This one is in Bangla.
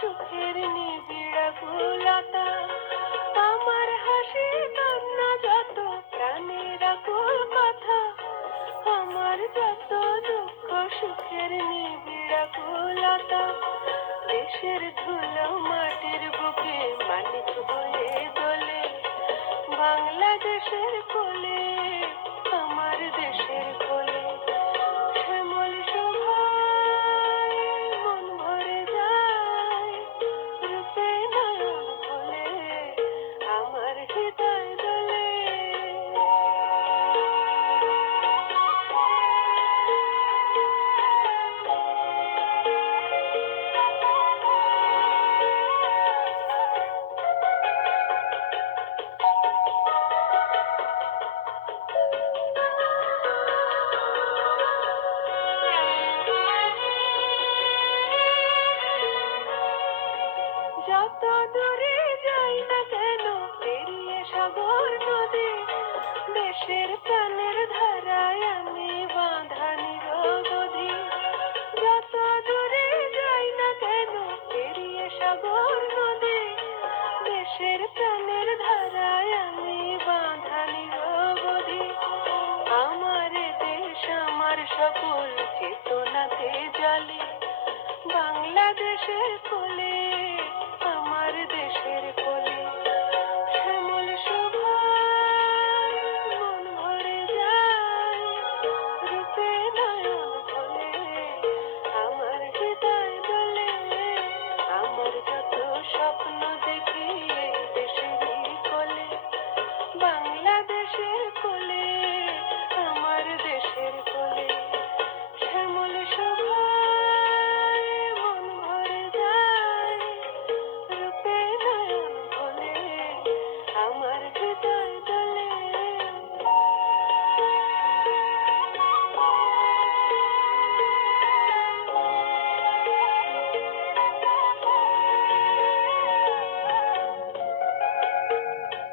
সুখের নিবিড় কুলতা, আমার হাসি কান্না যত প্রাণের আকুল কথা, আমার যত দুঃখ সুখের নিবিড় কুলতা, দেশের ধুলো মাটির বুকে মানিক হয়ে দোলে, বাংলাদেশের কোলে, আমার দেশের কোলে, শ্যামল শোভায় মন ভরে যায়, রূপে নয়ন ভোলে, আমার হৃদয় দোলে। যত দূরে যাই না কেন পেরিয়ে সাগর নদী, দেশের প্রাণের ধারায় আমি বাঁধা নিরবধি। যত দূরে যাই না কেন পেরিয়ে সাগর নদী, দেশের প্রাণের ধারায় আমি বাঁধা নিরবধি। আমার দেশ আমার সকল চেতনাতে জ্বলে, বাংলাদেশের কোলে,